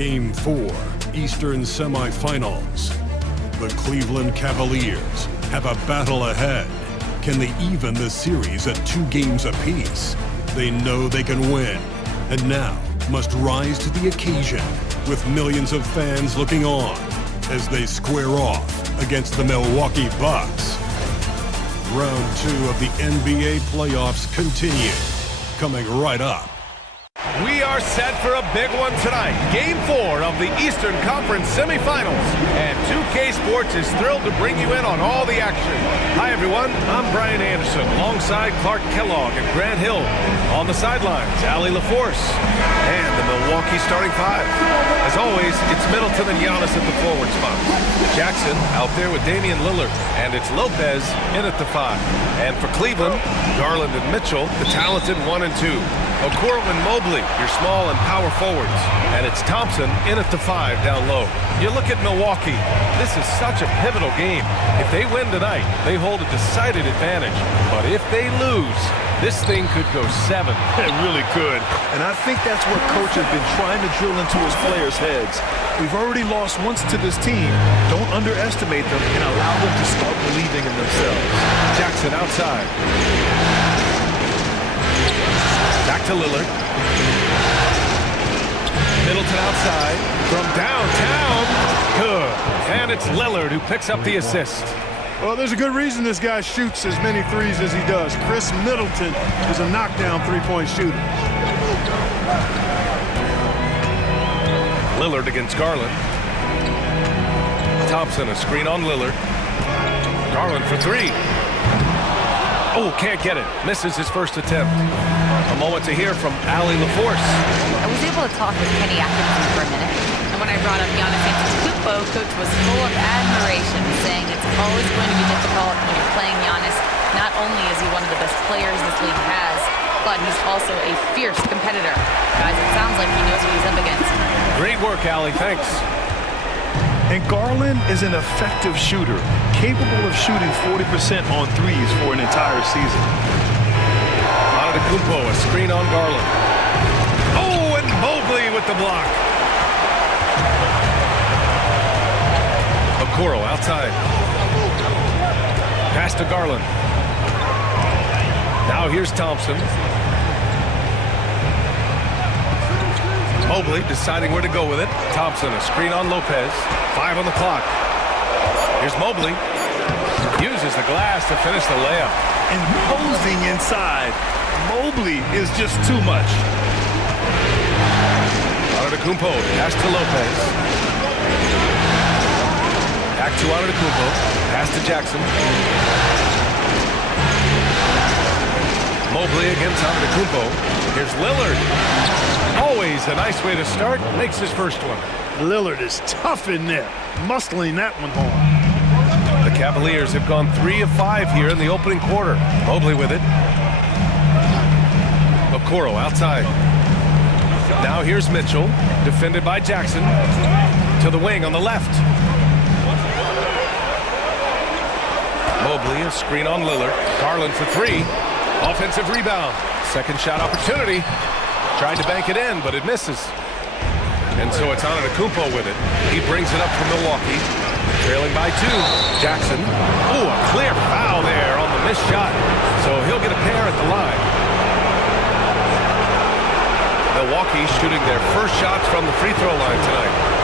Game 4, Eastern Semifinals. The Cleveland Cavaliers have a battle ahead. Can they even the series at 2 games apiece? They know they can win, and now must rise to the occasion with millions of fans looking on as they square off against the Milwaukee Bucks. Round 2 of the NBA playoffs continue, coming right up. We are set for a big one tonight. Game 4 of the Eastern Conference semifinals. And 2K Sports is thrilled to bring you in on all the action. Hi, everyone. I'm Brian Anderson, alongside Clark Kellogg and Grant Hill. On the sidelines, Allie LaForce and the Milwaukee starting 5. As always, it's Middleton and Giannis at the forward spots. Jackson out there with Damian Lillard. And it's Lopez in at the 5. And for Cleveland, Garland and Mitchell, the talented 1 and 2. Okoro and Mobley, your small and power forwards. And it's Thompson in at the 5 down low. You look at Milwaukee. This is such a pivotal game. If they win tonight, they hold a decided advantage. But if they lose, this thing could go 7. It really could. And I think that's what coach has been trying to drill into his players' heads. We've already lost once to this team. Don't underestimate them and allow them to start believing in themselves. Jackson outside. Back to Lillard. Middleton outside. From downtown. Good. And it's Lillard who picks up the assist. Well, there's a good reason this guy shoots as many threes as he does. Chris Middleton is a knockdown three-point shooter. Lillard against Garland. Thompson a screen on Lillard. Garland for 3. Oh, can't get it. Misses his first attempt. A moment to hear from Allie LaForce. I was able to talk with Kenny Atkinson for a minute. And when I brought up Giannis Antetokounmpo, Coach was full of admiration, saying it's always going to be difficult when you're playing Giannis. Not only is he one of the best players this league has, but he's also a fierce competitor. Guys, it sounds like he knows what he's up against. Great work, Allie. Thanks. And Garland is an effective shooter, capable of shooting 40% on threes for an entire season. Antetokounmpo, a screen on Garland. Oh, and Mobley with the block. Okoro outside. Pass to Garland. Now here's Thompson. Mobley deciding where to go with it. Thompson, a screen on Lopez. 5 on the clock. Here's Mobley. Uses the glass to finish the layup. Imposing inside. Mobley is just too much. Antetokounmpo, pass to Lopez. Back to Antetokounmpo. Pass to Jackson. Mobley against Antetokounmpo. Here's Lillard. Always a nice way to start. Makes his first one. Lillard is tough in there, muscling that one home. The Cavaliers have gone 3 of 5 here in the opening quarter. Mobley with it. Okoro outside. Now here's Mitchell, defended by Jackson. To the wing on the left. Mobley, a screen on Lillard. Garland for 3. Offensive rebound. Second shot opportunity. Tried to bank it in, but it misses. And so it's Antetokounmpo with it. He brings it up for Milwaukee. Trailing by 2. Jackson. Oh, a clear foul there on the missed shot. So he'll get a pair at the line. Milwaukee shooting their first shots from the free throw line tonight.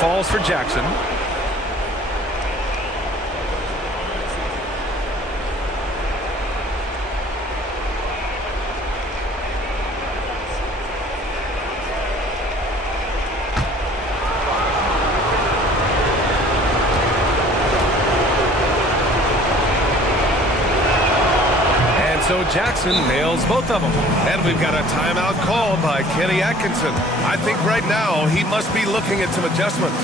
Falls for Jackson. And so Jackson nails both of them. And we've got a timeout called by Kenny Atkinson. I think right now he must be looking at some adjustments.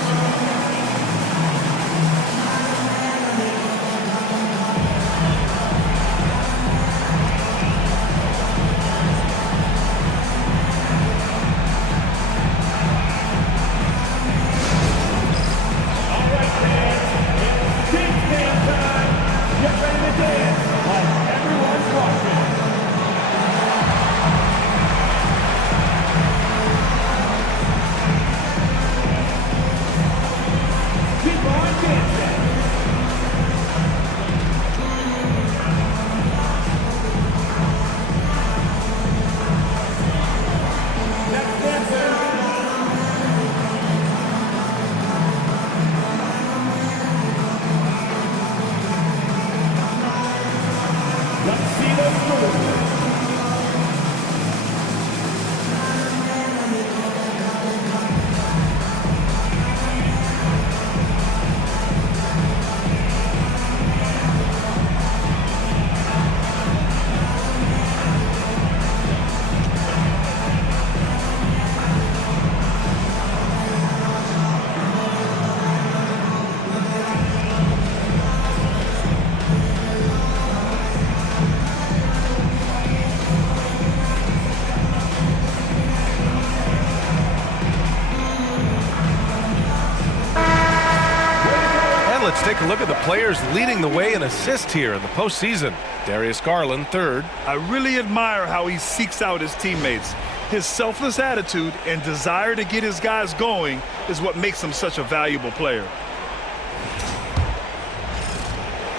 Let's take a look at the players leading the way in assists here in the postseason. Darius Garland, third. I really admire how he seeks out his teammates. His selfless attitude and desire to get his guys going is what makes him such a valuable player.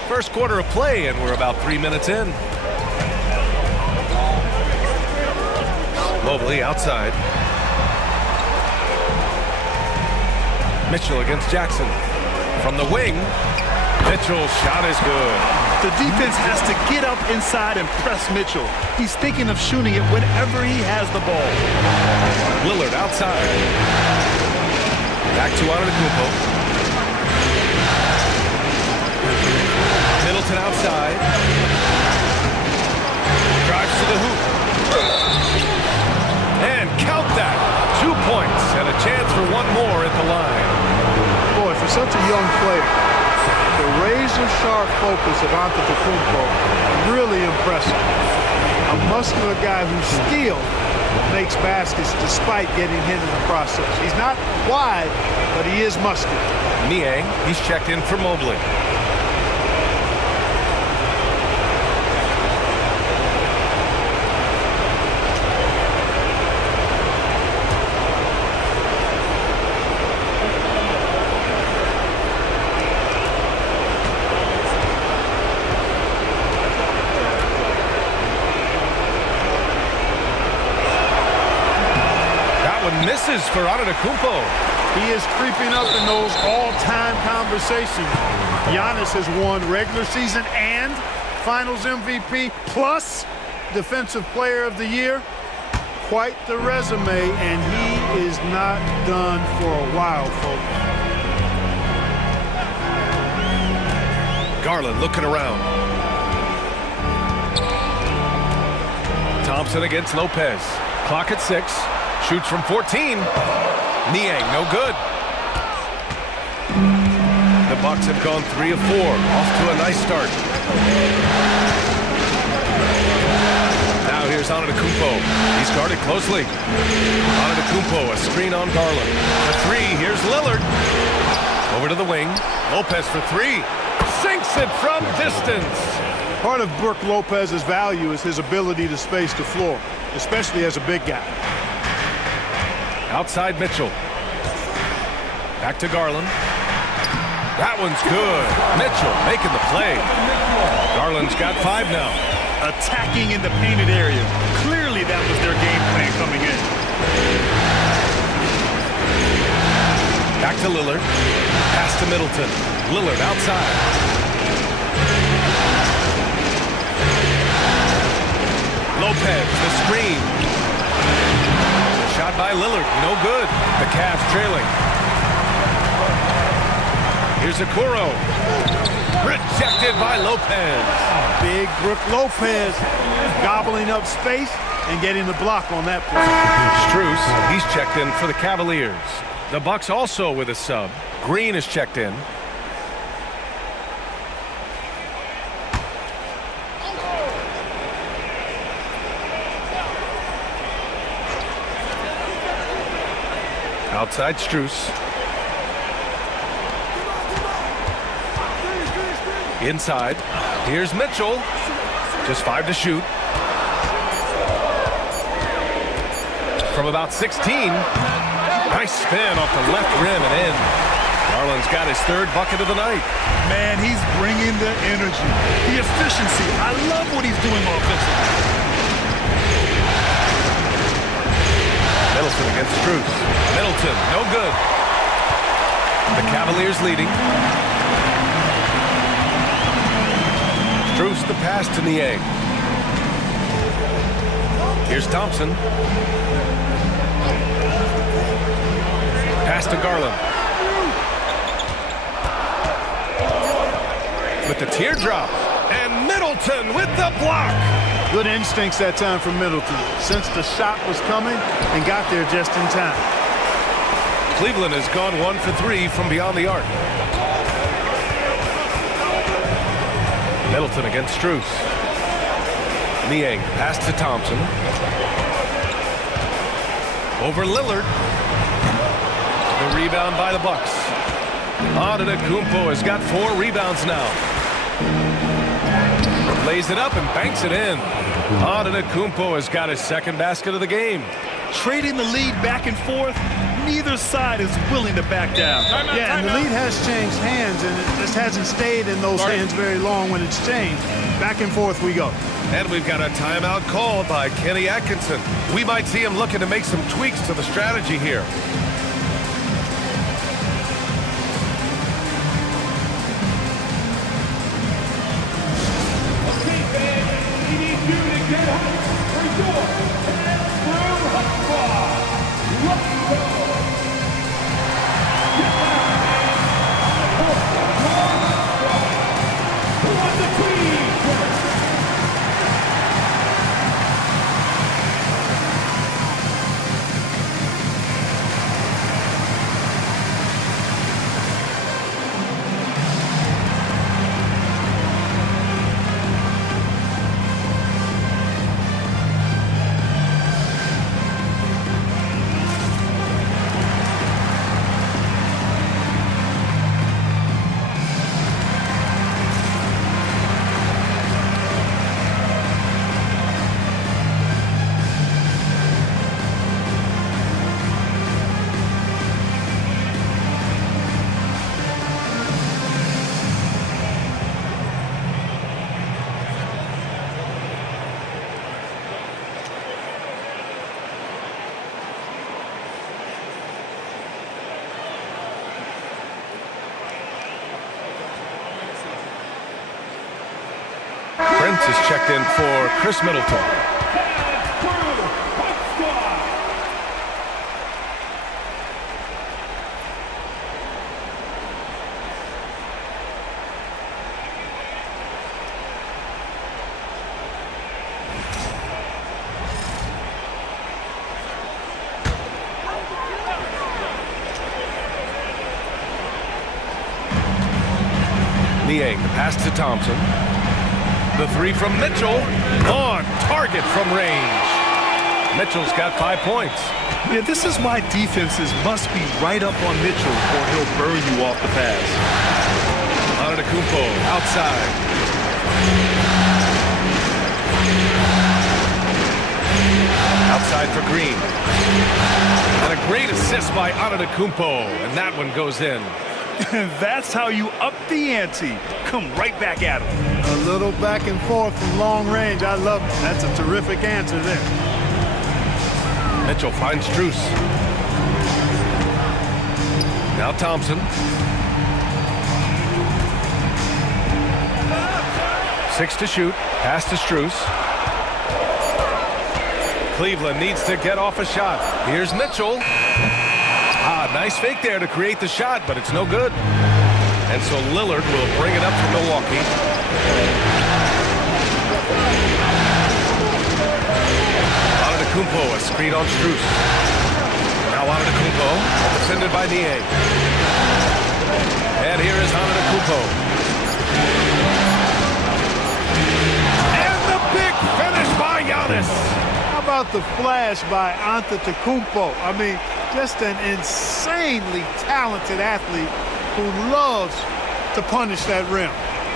First quarter of play, and we're about 3 minutes in. Mobley outside. Mitchell against Jackson. From the wing, Mitchell's shot is good. The defense has to get up inside and press Mitchell. He's thinking of shooting it whenever he has the ball. Lillard outside. Back to Antetokounmpo. Middleton outside. Drives to the hoop. And count that. 2 points and a chance for one more at the line. Boy, for such a young player, the razor-sharp focus of Antetokounmpo, really impressive. A muscular guy who still makes baskets despite getting hit in the process. He's not wide, but he is muscular. Niang, he's checked in for Mobley. Misses for Antetokounmpo. He is creeping up in those all-time conversations. Giannis has won regular season and Finals MVP plus Defensive Player of the Year. Quite the resume, and he is not done for a while, folks. Garland looking around. Thompson against Lopez. Clock at 6. Shoots from 14. Niang, no good. The Bucks have gone 3 of 4. Off to a nice start. Now here's Antetokounmpo. He's guarded closely. Antetokounmpo, a screen on Garland. The 3, here's Lillard. Over to the wing. Lopez for 3. Sinks it from distance. Part of Brook Lopez's value is his ability to space the floor, especially as a big guy. Outside Mitchell. Back to Garland. That one's good. Mitchell making the play. Garland's got 5 now. Attacking in the painted area. Clearly that was their game plan coming in. Back to Lillard. Pass to Middleton. Lillard outside. Lopez, the screen. Shot by Lillard, no good. The Cavs trailing. Here's Okoro. Rejected by Lopez. Big Brook Lopez gobbling up space and getting the block on that play. Strus, he's checked in for the Cavaliers. The Bucks also with a sub. Green is checked in. Outside Strus. Inside. Here's Mitchell. Just 5 to shoot. From about 16. Nice spin off the left rim and in. Garland's got his third bucket of the night. Man, he's bringing the energy, the efficiency. I love what he's doing offensively. Middleton against Strus. Middleton, no good. The Cavaliers leading. Strus the pass to Niang. Here's Thompson. Pass to Garland. With the teardrop. And Middleton with the block. Good instincts that time from Middleton. Sensed the shot was coming and got there just in time. Cleveland has gone 1 for 3 from beyond the arc. Middleton against Strus. Niang, pass to Thompson. Over Lillard. The rebound by the Bucks. Antetokounmpo has got 4 rebounds now. Lays it up and banks it in. Antetokounmpo has got his second basket of the game. Trading the lead back and forth, neither side is willing to back down. Yeah, and the lead has changed hands, and it just hasn't stayed in those hands very long when it's changed. Back and forth we go. And we've got a timeout called by Kenny Atkinson. We might see him looking to make some tweaks to the strategy here. Prince is checked in for Chris Middleton. Niang, the pass to Thompson. The three from Mitchell, on target from range. Mitchell's got 5 points. Yeah, this is why defenses must be right up on Mitchell or he'll burn you off the pass. Antetokounmpo outside. Outside for Green. And a great assist by Antetokounmpo, and that one goes in. That's how you up the ante. Come right back at him. A little back and forth from long range. I love it. That's a terrific answer there. Mitchell finds Strus. Now Thompson. 6 to shoot. Pass to Strus. Cleveland needs to get off a shot. Here's Mitchell. Nice fake there to create the shot, but it's no good. And so Lillard will bring it up for Milwaukee. Antetokounmpo, a screen on Strus. Now Antetokounmpo, defended by Niang. And here is Antetokounmpo. And the big finish by Giannis. How about the flash by Antetokounmpo? I mean, just an insanely talented athlete who loves to punish that rim.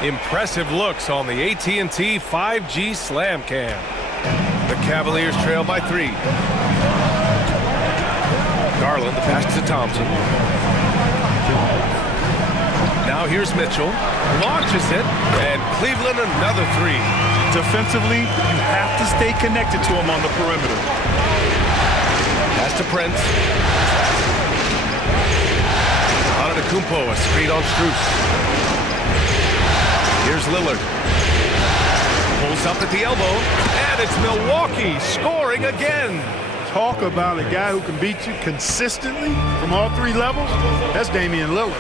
Impressive looks on the AT&T 5G Slam Cam. The Cavaliers trail by 3. Garland, the pass to Thompson. Now here's Mitchell. Launches it. And Cleveland another three. Defensively, you have to stay connected to him on the perimeter. Pass to Prince. Antetokounmpo, a screen on Strus. Here's Lillard. Pulls up at the elbow. And it's Milwaukee scoring again. Talk about a guy who can beat you consistently from all three levels. That's Damian Lillard.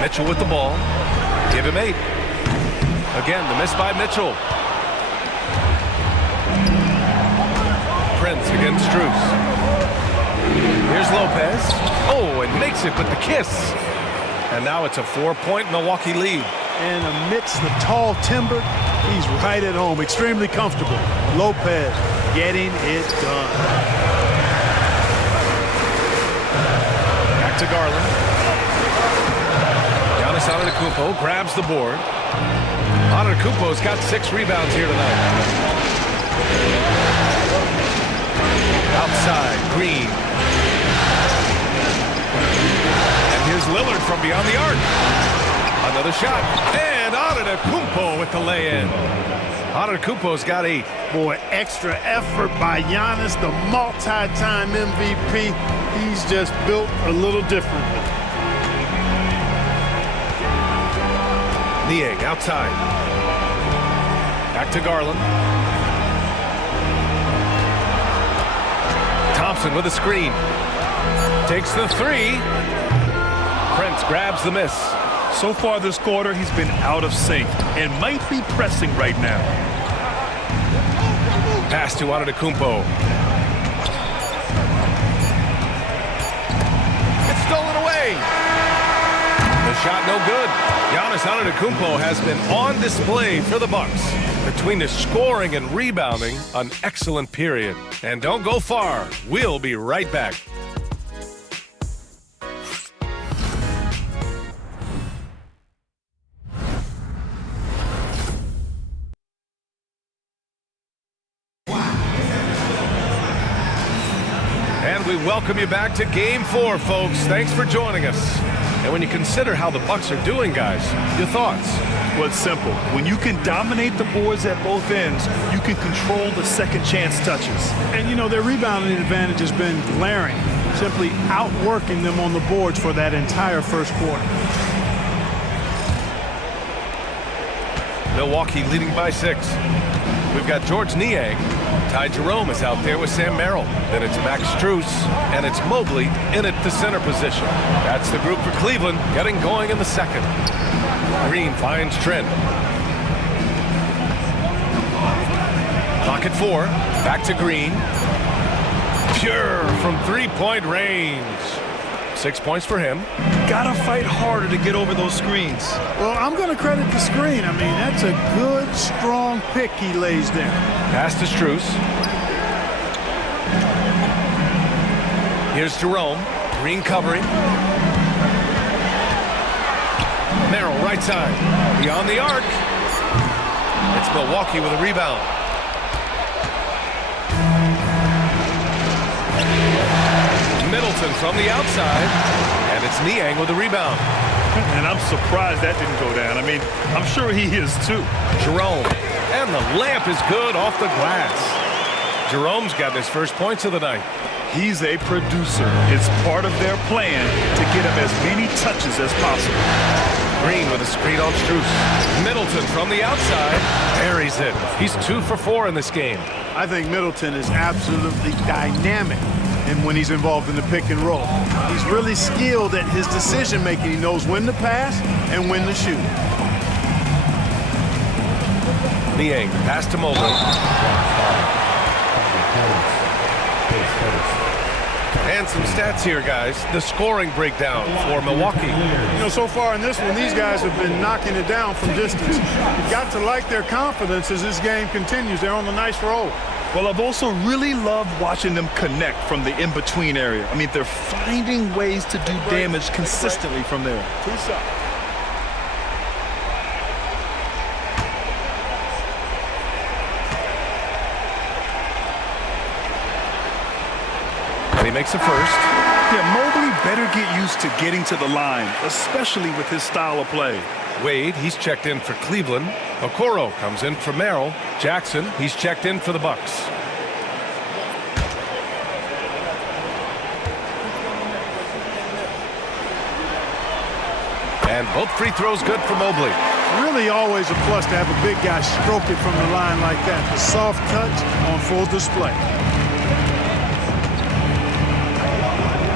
Mitchell with the ball. Give him 8. Again, the miss by Mitchell. Prince against Strus. Here's Lopez. Oh, and makes it with the kiss. And now it's a 4-point Milwaukee lead. And amidst the tall timber, he's right at home, extremely comfortable. Lopez getting it done. Back to Garland. Giannis Antetokounmpo grabs the board. Antetokounmpo's got 6 rebounds here tonight. Outside, Green. And here's Lillard from beyond the arc. Another shot. And Antetokounmpo with the lay-in. Antetokounmpo's got 8. Boy, extra effort by Giannis, the multi-time MVP. He's just built a little differently. Niang outside. Back to Garland. Thompson with a screen. Takes the 3. Prince grabs the miss. So far this quarter, he's been out of sync and might be pressing right now. Pass to Antetokounmpo. It's stolen away. The shot no good. Giannis Antetokounmpo has been on display for the Bucks. Between his scoring and rebounding, an excellent period. And don't go far. We'll be right back. And we welcome you back to Game 4, folks. Thanks for joining us. And when you consider how the Bucks are doing, guys, your thoughts? Well, it's simple. When you can dominate the boards at both ends, you can control the second chance touches. And, you know, their rebounding advantage has been glaring, simply outworking them on the boards for that entire first quarter. Milwaukee leading by 6. We've got George Niang. Ty Jerome is out there with Sam Merrill. Then it's Max Strus, and it's Mobley in at the center position. That's the group for Cleveland, getting going in the second. Green finds Trent. Clock at 4. Back to Green. Pure from 3-point range. 6 points for him. Gotta fight harder to get over those screens. Well, I'm going to credit the screen. I mean, that's a good, strong pick he lays there. Pass to Strus. Here's Jerome. Green covering. Merrill, right side. Beyond the arc. It's Milwaukee with a rebound. Middleton from the outside. And it's Niang with a rebound. And I'm surprised that didn't go down. I mean, I'm sure he is too. Jerome. And the layup is good off the glass. Jerome's got his first points of the night. He's a producer. It's part of their plan to get him as many touches as possible. Green with a screen on Strus. Middleton from the outside. Buries it. He's 2 for 4 in this game. I think Middleton is absolutely dynamic and when he's involved in the pick and roll. He's really skilled at his decision making. He knows when to pass and when to shoot. Niang, pass to Mobley. And some stats here, guys. The scoring breakdown for Milwaukee. You know, so far in this one, these guys have been knocking it down from distance. You've got to like their confidence as this game continues. They're on a nice roll. Well, I've also really loved watching them connect from the in-between area. I mean, they're finding ways to do damage consistently from there. And he makes a first. Yeah, Mobley better get used to getting to the line, especially with his style of play. Wade, he's checked in for Cleveland. Okoro comes in for Merrill. Jackson, he's checked in for the Bucks. And both free throws good for Mobley. Really always a plus to have a big guy stroke it from the line like that. The soft touch on full display.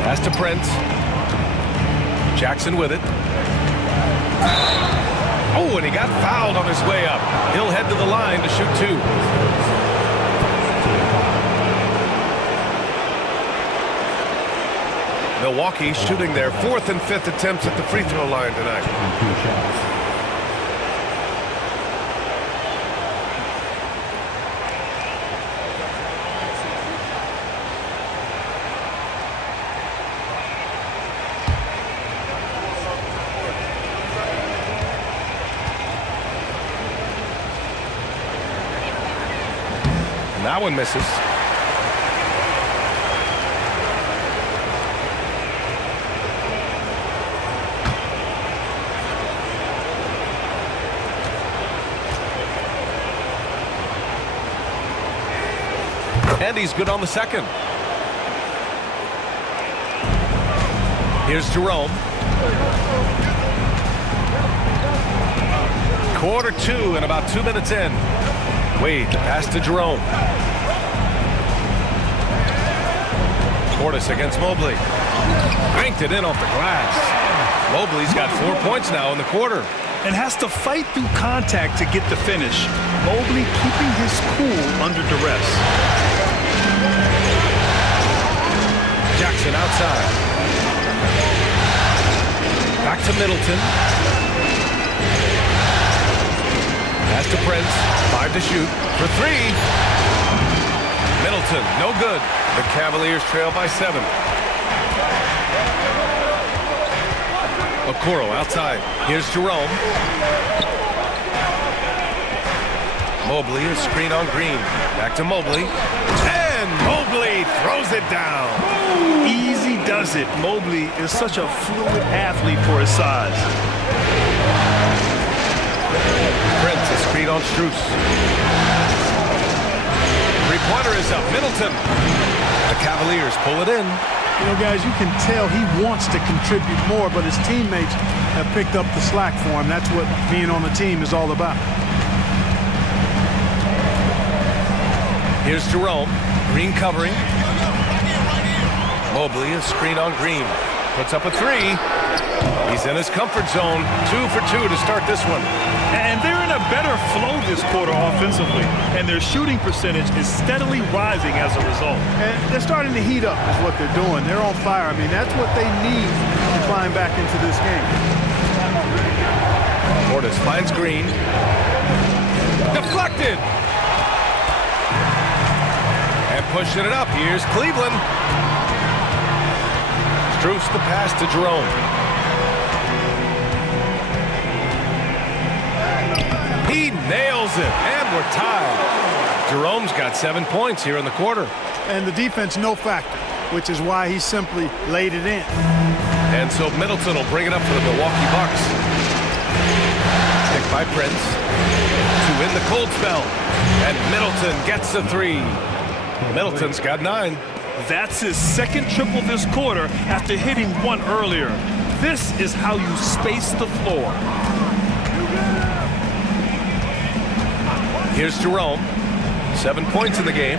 Pass to Prince. Jackson with it. Oh, and he got fouled on his way up. He'll head to the line to shoot two. Milwaukee shooting their 4th and 5th attempts at the free throw line tonight. That one misses. And he's good on the second. Here's Jerome. Quarter 2 and about 2 minutes in. Wade, the pass to Jerome. Portis against Mobley. Banked it in off the glass. Mobley's got 4 points now in the quarter. And has to fight through contact to get the finish. Mobley keeping his cool under duress. Jackson outside. Back to Middleton. Pass to Prince. 5 to shoot for 3. Middleton, no good. The Cavaliers trail by 7. Okoro outside. Here's Jerome. Mobley, a screen on Green. Back to Mobley. And Mobley throws it down. Easy does it. Mobley is such a fluid athlete for his size. Prince, a screen on Strus. Three-pointer is up. Middleton. The Cavaliers pull it in. You know, guys, you can tell he wants to contribute more, but his teammates have picked up the slack for him. That's what being on the team is all about. Here's Jerome. Green covering. Mobley, a screen on Green. Puts up a 3. He's in his comfort zone. 2 for 2 to start this one. And they're in a better flow this quarter offensively. And their shooting percentage is steadily rising as a result. And they're starting to heat up is what they're doing. They're on fire. I mean, that's what they need to climb back into this game. Portis finds Green. Deflected. And pushing it up. Here's Cleveland. Strus the pass to Jerome. He nails it, and we're tied. Jerome's got 7 points here in the quarter. And the defense no factor, which is why he simply laid it in. And so Middleton will bring it up for the Milwaukee Bucks. Picked by Prince. To win the cold spell. And Middleton gets the 3. Middleton's got 9. That's his second triple this quarter after hitting 1 earlier. This is how you space the floor. Here's Jerome. 7 points in the game.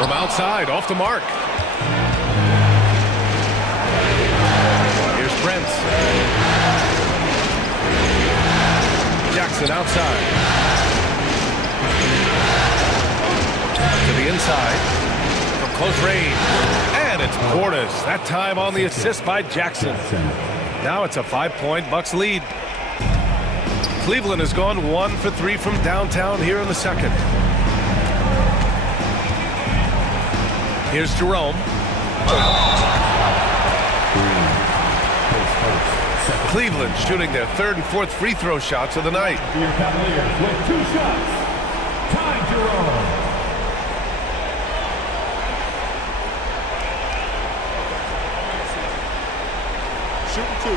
From outside, off the mark. Here's Prince. Jackson outside. To the inside. From close range. And it's Portis. That time on the assist by Jackson. Now it's a 5-point Bucks lead. Cleveland has gone 1 for 3 from downtown here in the second. Here's Jerome. Cleveland shooting their 3rd and 4th free throw shots of the night. Your Cavaliers with 2 shots. Ty Jerome. shooting 2.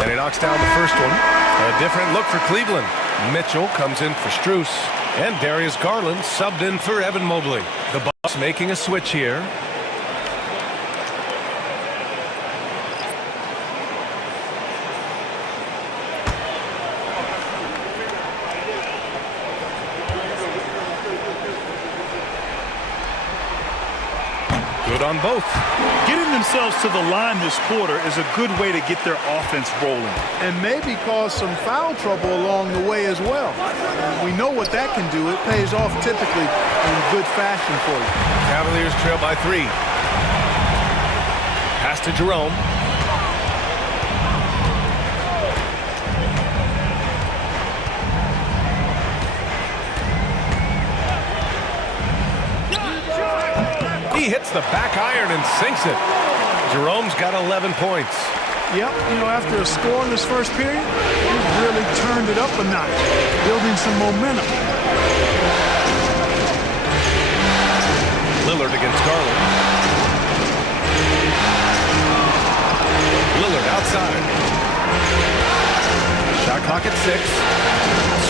And he knocks down the first one. A different look for Cleveland. Mitchell comes in for Strus. And Darius Garland subbed in for Evan Mobley. The Bucks making a switch here. Good on both. Getting themselves to the line this quarter is a good way to get their offense rolling. And maybe cause some foul trouble along the way as well. We know what that can do. It pays off typically in good fashion for you. Cavaliers trail by 3. Pass to Jerome. He hits the back iron and sinks it. Jerome's got 11 points. Yep, after a scoreless first period, he's really turned it up a notch, building some momentum. Lillard against Garland. Lillard outside. Shot clock at 6.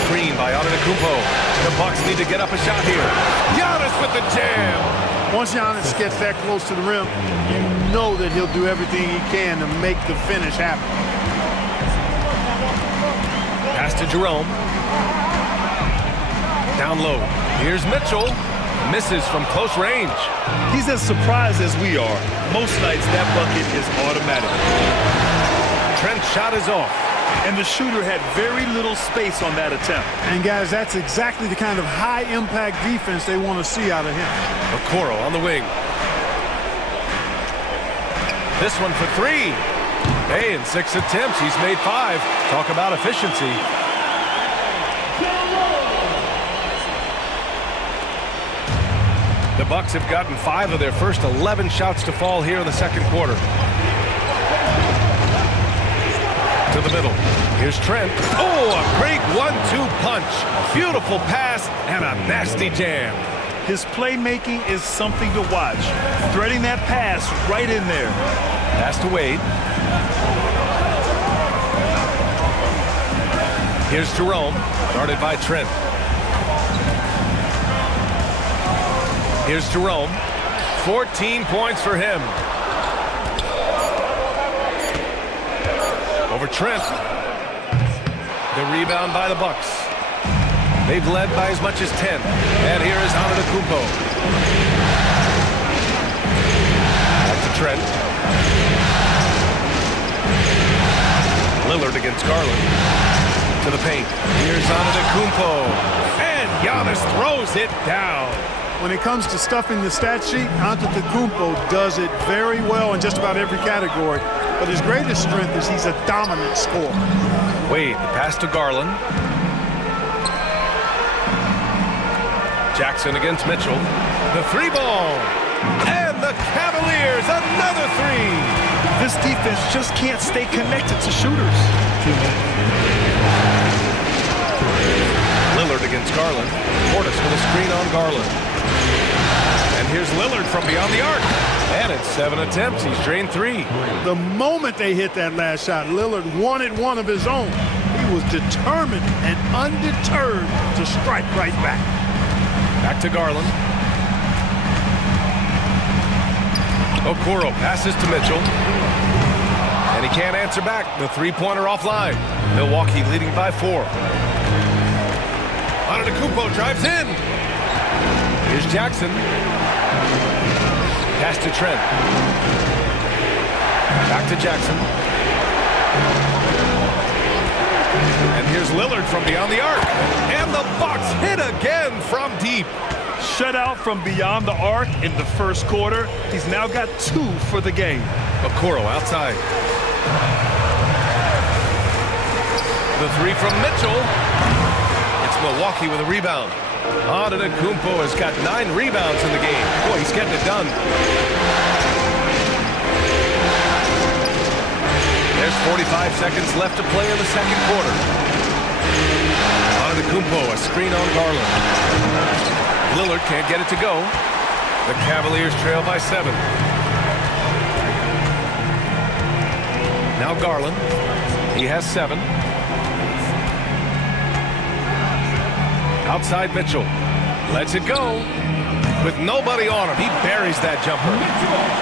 Screen by Antetokounmpo. The Bucks need to get up a shot here. Giannis with the jam. Once Giannis gets that close to the rim, you know that he'll do everything he can to make the finish happen. Pass to Jerome. Down low. Here's Mitchell. Misses from close range. He's as surprised as we are. Most nights that bucket is automatic. Trent's shot is off. And the shooter had very little space on that attempt. And guys, that's exactly the kind of high-impact defense they want to see out of him. Okoro on the wing. This one for 3. Hey, in 6 attempts, he's made 5. Talk about efficiency. The Bucks have gotten 5 of their first 11 shots to fall here in the second quarter. To the middle. Here's Trent. Oh, a great 1-2 punch. Beautiful pass and a nasty jam. His playmaking is something to watch. Threading that pass right in there. Pass to Wade. Here's Jerome. Guarded by Trent. Here's Jerome. 14 points for him. Over Trent. The rebound by the Bucks. They've led by as much as 10. And here is Antetokounmpo. Back to Trent. Lillard against Garland. To the paint. Here's Antetokounmpo. And Giannis throws it down. When it comes to stuffing the stat sheet, Antetokounmpo does it very well in just about every category. But his greatest strength is he's a dominant scorer. Wade, the pass to Garland. Jackson against Mitchell. The 3-ball. And the Cavaliers, another 3. This defense just can't stay connected to shooters. Lillard against Garland. Portis with a screen on Garland. And here's Lillard from beyond the arc. And in 7 attempts, he's drained 3. The moment they hit that last shot, Lillard wanted one of his own. He was determined and undeterred to strike right back. Back to Garland. Okoro passes to Mitchell. And he can't answer back. The 3-pointer offline. Milwaukee leading by 4. Antetokounmpo drives in. Here's Jackson. Pass to Trent. Back to Jackson. And here's Lillard from beyond the arc. And the Bucks hit again from deep. Shutout from beyond the arc in the first quarter. He's now got 2 for the game. Okoro outside. The 3 from Mitchell. It's Milwaukee with a rebound. Antetokounmpo has got 9 rebounds in the game. Boy, he's getting it done. There's 45 seconds left to play in the second quarter. Antetokounmpo, a screen on Garland. Lillard can't get it to go. The Cavaliers trail by 7. Now Garland. He has 7. Outside Mitchell. Lets it go. With nobody on him, he buries that jumper.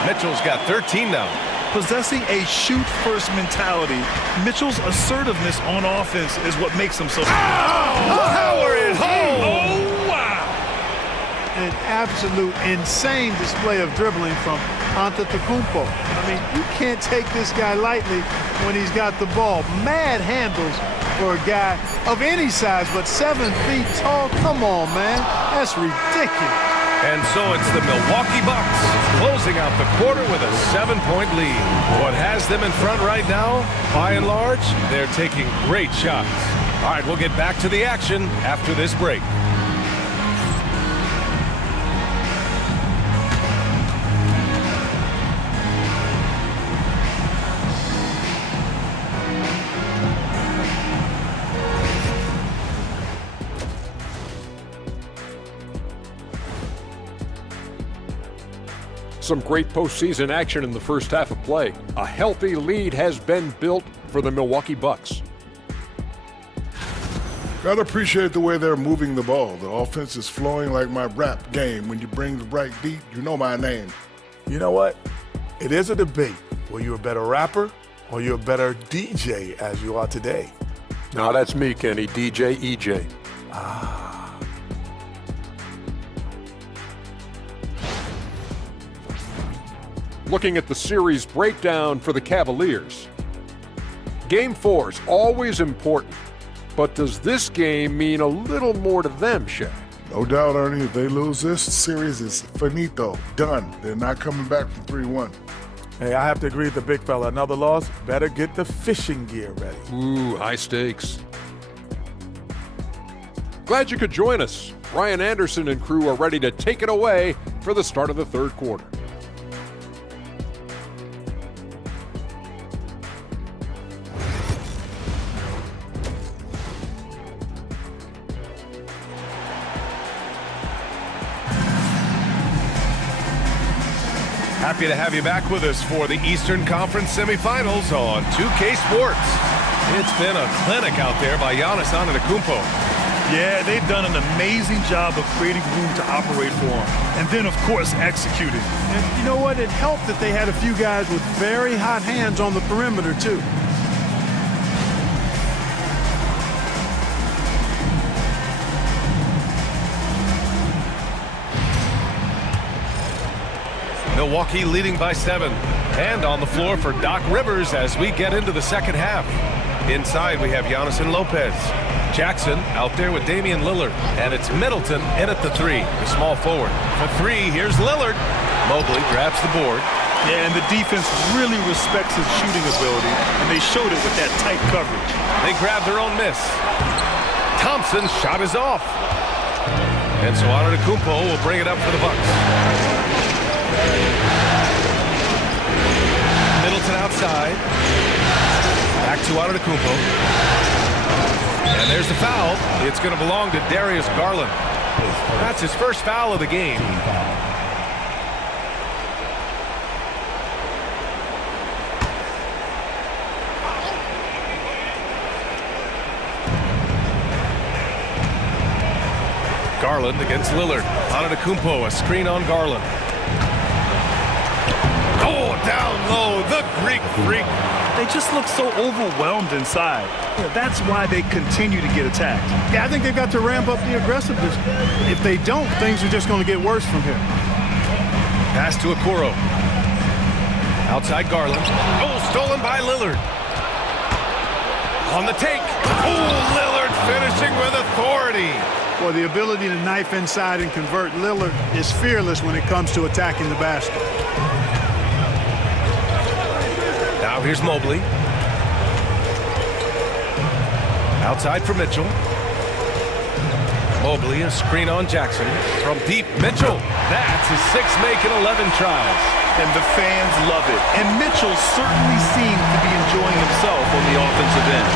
Mitchell's got 13 now. Possessing a shoot-first mentality, Mitchell's assertiveness on offense is what makes him so... Power it home! Oh, wow! An absolute insane display of dribbling from Antetokounmpo. I mean, you can't take this guy lightly when he's got the ball. Mad handles for a guy of any size, but 7 feet tall. Come on, man. That's ridiculous. And so it's the Milwaukee Bucks closing out the quarter with a 7-point lead. What has them in front right now, by and large, they're taking great shots. All right, we'll get back to the action after this break. Some great postseason action in the first half of play. A healthy lead has been built for the Milwaukee Bucks. Gotta appreciate the way they're moving the ball. The offense is flowing like my rap game. When you bring the right beat, you know my name. You know what? It is a debate. Were you a better rapper or you're a better DJ as you are today? No, that's me, Kenny. DJ EJ. Looking at the series breakdown for the Cavaliers. Game 4 is always important, but does this game mean a little more to them, Shaq? No doubt, Ernie, if they lose this series, is finito, done. They're not coming back from 3-1. Hey, I have to agree with the big fella. Another loss, better get the fishing gear ready. Ooh, high stakes. Glad you could join us. Ryan Anderson and crew are ready to take it away for the start of the third quarter. Happy to have you back with us for the Eastern Conference semifinals on 2K Sports. It's been a clinic out there by Giannis Antetokounmpo. Yeah, they've done an amazing job of creating room to operate for him. And then, of course, executing. And you know what? It helped that they had a few guys with very hot hands on the perimeter, too. Milwaukee leading by 7. And on the floor for Doc Rivers as we get into the second half. Inside we have Giannis and Lopez. Jackson out there with Damian Lillard. And it's Middleton in at the 3, the small forward. For 3, here's Lillard. Mobley grabs the board. Yeah, and the defense really respects his shooting ability, and they showed it with that tight coverage. They grab their own miss. Thompson's shot is off. And so Antetokounmpo will bring it up for the Bucks. Middleton outside. Back to Antetokounmpo. And there's the foul. It's going to belong to Darius Garland. That's his first foul of the game. Garland against Lillard. Antetokounmpo, a screen on Garland. Oh, down low, the Greek freak. They just look so overwhelmed inside. Yeah, that's why they continue to get attacked. Yeah, I think they've got to ramp up the aggressiveness. If they don't, things are just going to get worse from here. Pass to Okoro. Outside Garland. Oh, stolen by Lillard. On the take. Oh, Lillard finishing with authority. Well, the ability to knife inside and convert Lillard is fearless when it comes to attacking the basket. Now here's Mobley. Outside for Mitchell. Mobley, a screen on Jackson. From deep, Mitchell. That's his 6th make in 11 tries. And the fans love it. And Mitchell certainly seems to be enjoying himself on the offensive end.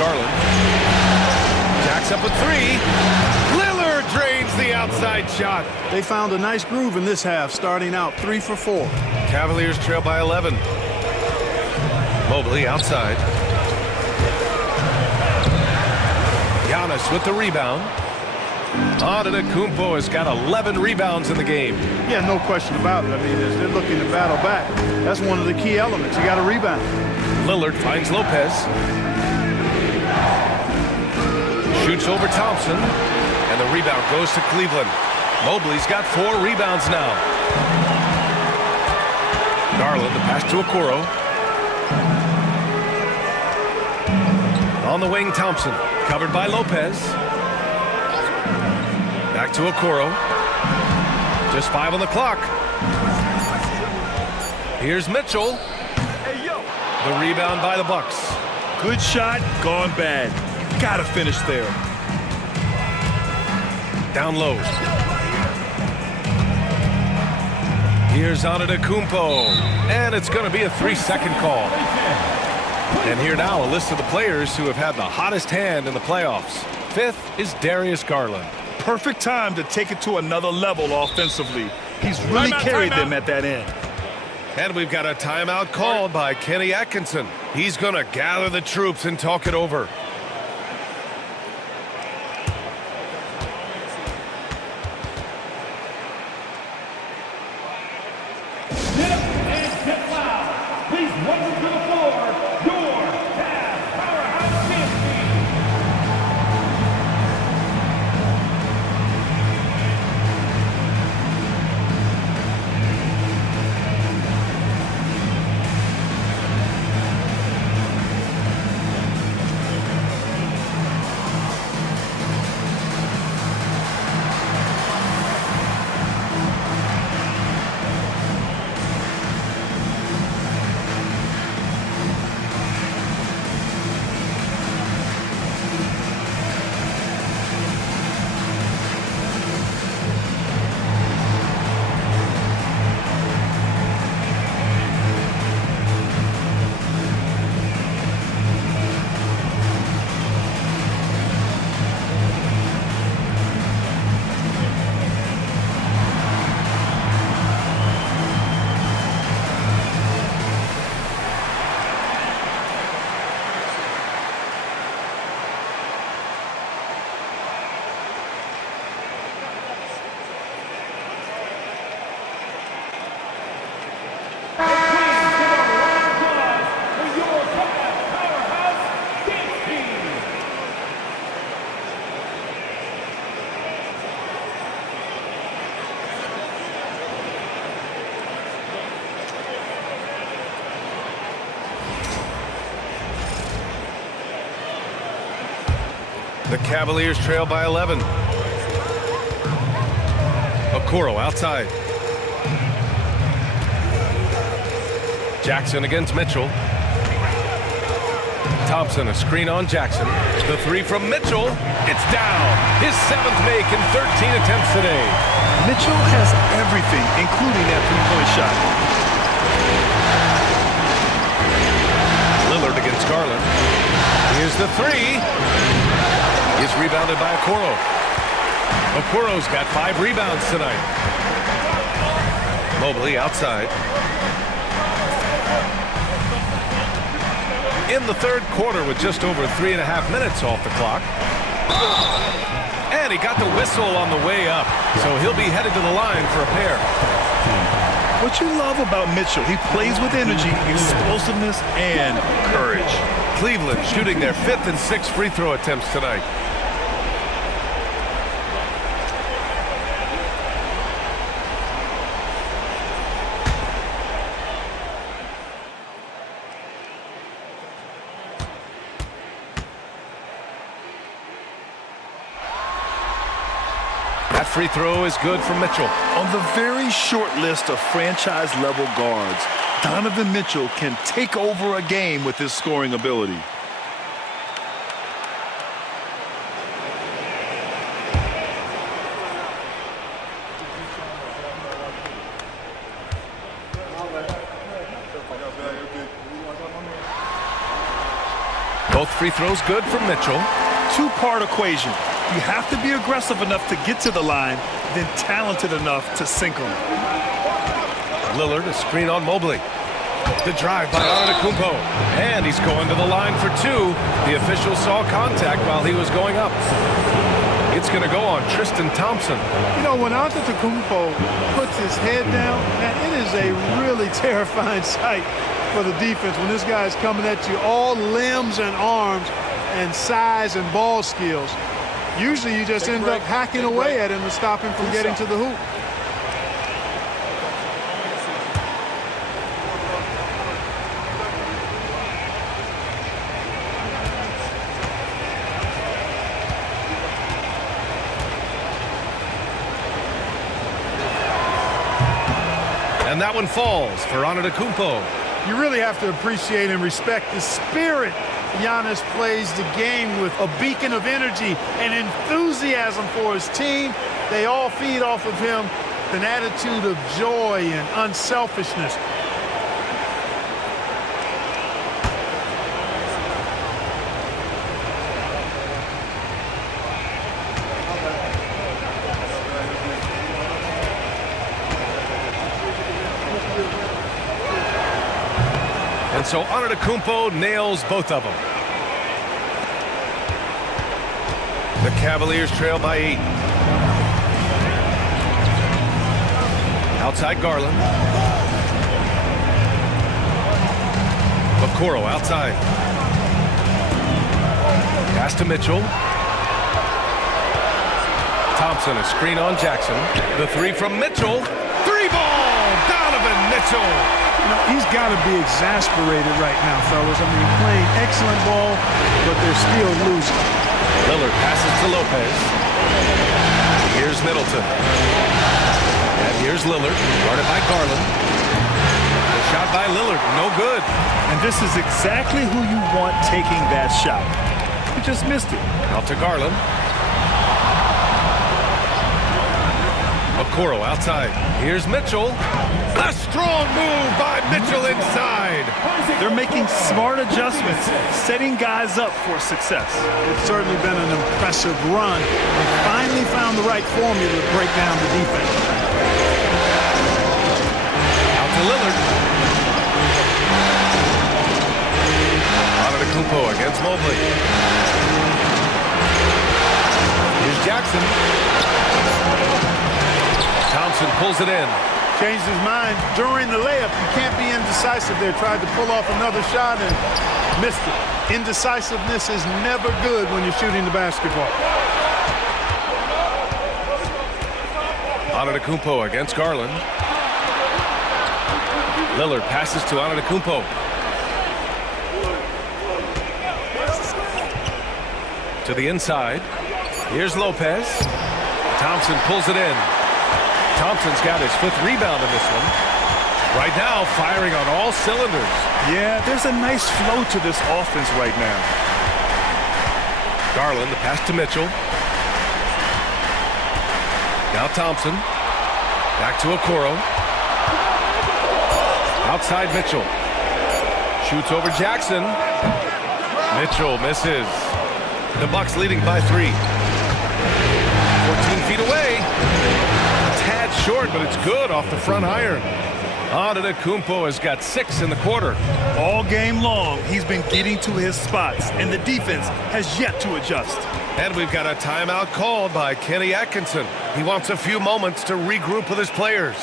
Garland. Jacks up a three. Lillard drains the outside shot. They found a nice groove in this half, starting out 3 for 4. Cavaliers trail by 11. Mobley outside. Giannis with the rebound. Antetokounmpo has got 11 rebounds in the game. Yeah, no question about it. I mean, as they're looking to battle back, that's one of the key elements. You got to rebound. Lillard finds Lopez. Shoots over Thompson. And the rebound goes to Cleveland. Mobley's got 4 rebounds now. Garland, the pass to Okoro. On the wing, Thompson. Covered by Lopez. Back to Okoro. Just 5 on the clock. Here's Mitchell. The rebound by the Bucks. Good shot, gone bad. Gotta finish there. Down low. Here's Antetokounmpo. And it's going to be a 3-second call. And here now, a list of the players who have had the hottest hand in the playoffs. 5th is Darius Garland. Perfect time to take it to another level offensively. He's really carried them at that end. And we've got a timeout called by Kenny Atkinson. He's going to gather the troops and talk it over. The Cavaliers trail by 11. Okoro outside. Jackson against Mitchell. Thompson, a screen on Jackson. The 3 from Mitchell. It's down. His 7th make in 13 attempts today. Mitchell has everything, including that three-point shot. Lillard against Garland. Here's the 3. Is rebounded by Okoro. Okoro's got 5 rebounds tonight. Mobley outside. In the 3rd quarter with just over 3.5 minutes off the clock. And he got the whistle on the way up. So he'll be headed to the line for a pair. What you love about Mitchell, he plays with energy, explosiveness, and courage. Cleveland shooting their 5th and 6th free throw attempts tonight. That free throw is good from Mitchell. On the very short list of franchise-level guards, Donovan Mitchell can take over a game with his scoring ability. Both free throws good from Mitchell. Two-part equation. You have to be aggressive enough to get to the line, then talented enough to sink them. Lillard, a screen on Mobley. The drive by Antetokounmpo. And he's going to the line for two. The official saw contact while he was going up. It's going to go on Tristan Thompson. You know, when Antetokounmpo puts his head down, man, it is a really terrifying sight for the defense when this guy is coming at you, all limbs and arms and size and ball skills. Usually you just end up hacking away at him to stop him from getting to the hoop. And that one falls for Antetokounmpo. You really have to appreciate and respect the spirit Giannis plays the game with, a beacon of energy and enthusiasm for his team. They all feed off of him, an attitude of joy and unselfishness. And so Antetokounmpo nails both of them. The Cavaliers trail by 8. Outside Garland. Okoro outside. Pass to Mitchell. Thompson, a screen on Jackson. The three from Mitchell. Three ball! Donovan Mitchell! You know, he's got to be exasperated right now, fellas. I mean, playing excellent ball, but they're still losing. Lillard passes to Lopez. Here's Middleton. And here's Lillard, guarded by Garland. The shot by Lillard, no good. And this is exactly who you want taking that shot. You just missed it. Out to Garland. Okoro outside. Here's Mitchell. A strong move by Mitchell inside. They're making smart adjustments, setting guys up for success. It's certainly been an impressive run. They finally found the right formula to break down the defense. Out to Lillard. Antetokounmpo against Mobley. Here's Jackson. Thompson pulls it in. Changed his mind during the layup. You can't be indecisive there. Tried to pull off another shot and missed it. Indecisiveness is never good when you're shooting the basketball. Antetokounmpo against Garland. Lillard passes to Antetokounmpo. To the inside. Here's Lopez. Thompson pulls it in. Thompson's got his 5th rebound in this one. Right now, firing on all cylinders. Yeah, there's a nice flow to this offense right now. Garland, the pass to Mitchell. Now Thompson. Back to Okoro. Outside Mitchell. Shoots over Jackson. Mitchell misses. The Bucks leading by 3. 14 feet away. Tad short, but it's good off the front iron. Antetokounmpo has got 6 in the quarter. All game long, he's been getting to his spots, and the defense has yet to adjust. And we've got a timeout called by Kenny Atkinson. He wants a few moments to regroup with his players.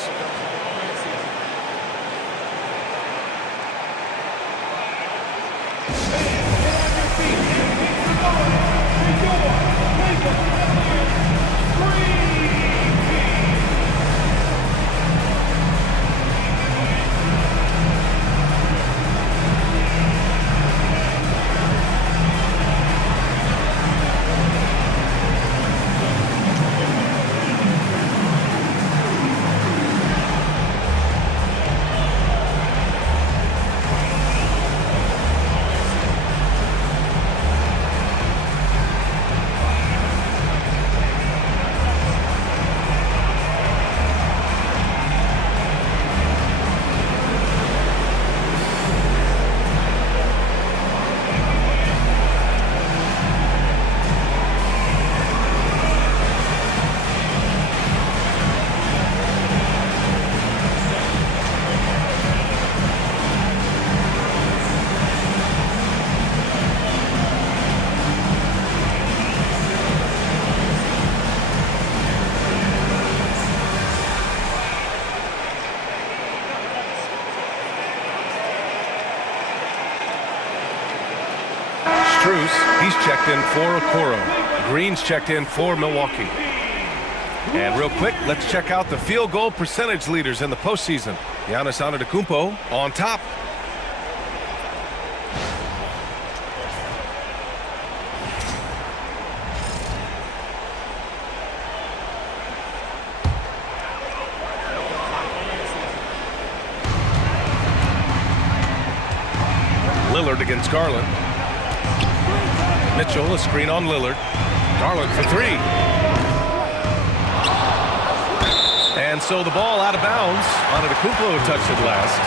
Strus, he's checked in for Okoro. Green's checked in for Milwaukee. And real quick, let's check out the field goal percentage leaders in the postseason. Giannis Antetokounmpo on top. Lillard against Garland. Mitchell, a screen on Lillard. Garland for three. And so the ball out of bounds. Antetokounmpo touched it last.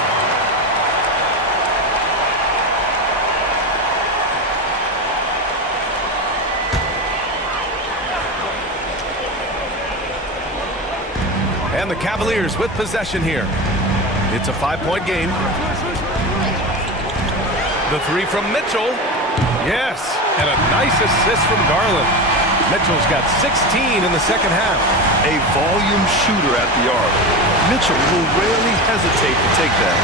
And the Cavaliers with possession here. It's a 5-point game. The three from Mitchell. Yes, and a nice assist from Garland. Mitchell's got 16 in the second half. A volume shooter at the arc. Mitchell will rarely hesitate to take that.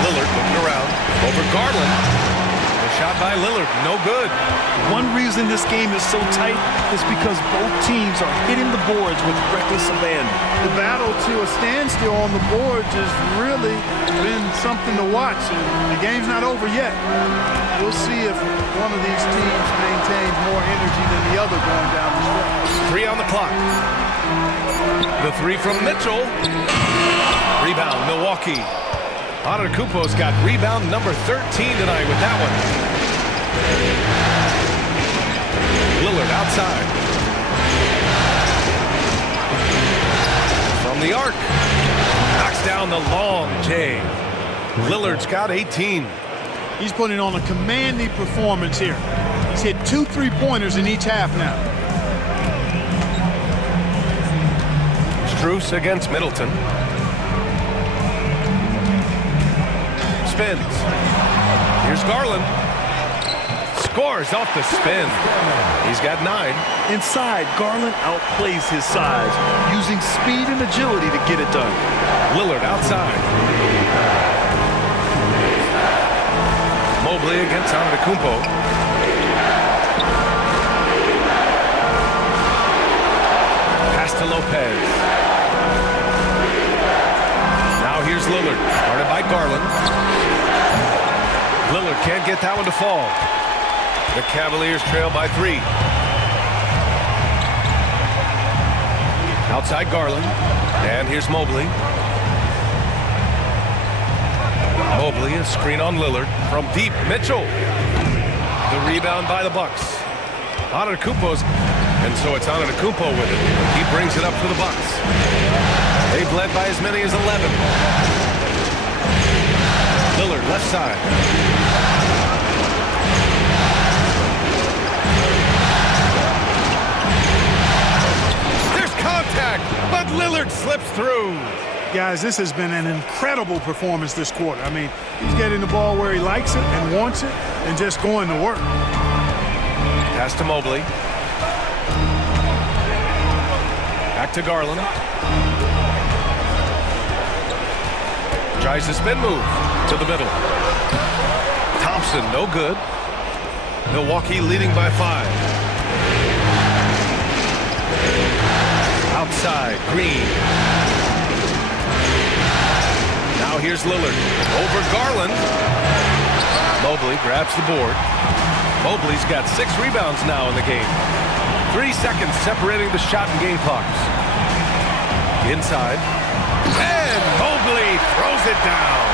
Lillard looking around over Garland. A shot by Lillard, no good. One reason this game is so tight is because both teams are hitting the boards with reckless abandon. The battle to a standstill on the boards has really been something to watch, and the game's not over yet. We'll see if one of these teams maintains more energy than the other going down the stretch. 3 on the clock. The three from Mitchell. Rebound, Milwaukee. Antetokounmpo's got rebound number 13 tonight with that one. Lillard outside. From the arc. Knocks down the long J. Lillard's got 18. He's putting on a commanding performance here. He's hit 2 3-pointers in each half now. Strus against Middleton. Spins. Here's Garland. Scores off the spin. He's got 9. Inside, Garland outplays his size, using speed and agility to get it done. Lillard outside. Mobley against Antetokounmpo. Pass to Lopez. Now here's Lillard, guarded by Garland. Lillard can't get that one to fall. The Cavaliers trail by 3. Outside Garland. And here's Mobley. Mobley, a screen on Lillard. From deep, Mitchell. The rebound by the Bucks. Antetokounmpo's, and so it's Antetokounmpo with it. He brings it up for the Bucks. They've led by as many as 11. Lillard, left side. There's contact, but Lillard slips through. Guys, this has been an incredible performance this quarter. I mean, he's getting the ball where he likes it and wants it and just going to work. Pass to Mobley. Back to Garland. Tries the spin move to the middle. Thompson, no good. Milwaukee leading by 5. Outside, Green. Now here's Lillard. Over Garland. Mobley grabs the board. Mobley's got 6 rebounds now in the game. 3 seconds separating the shot and game clocks. Inside. And Mobley throws it down.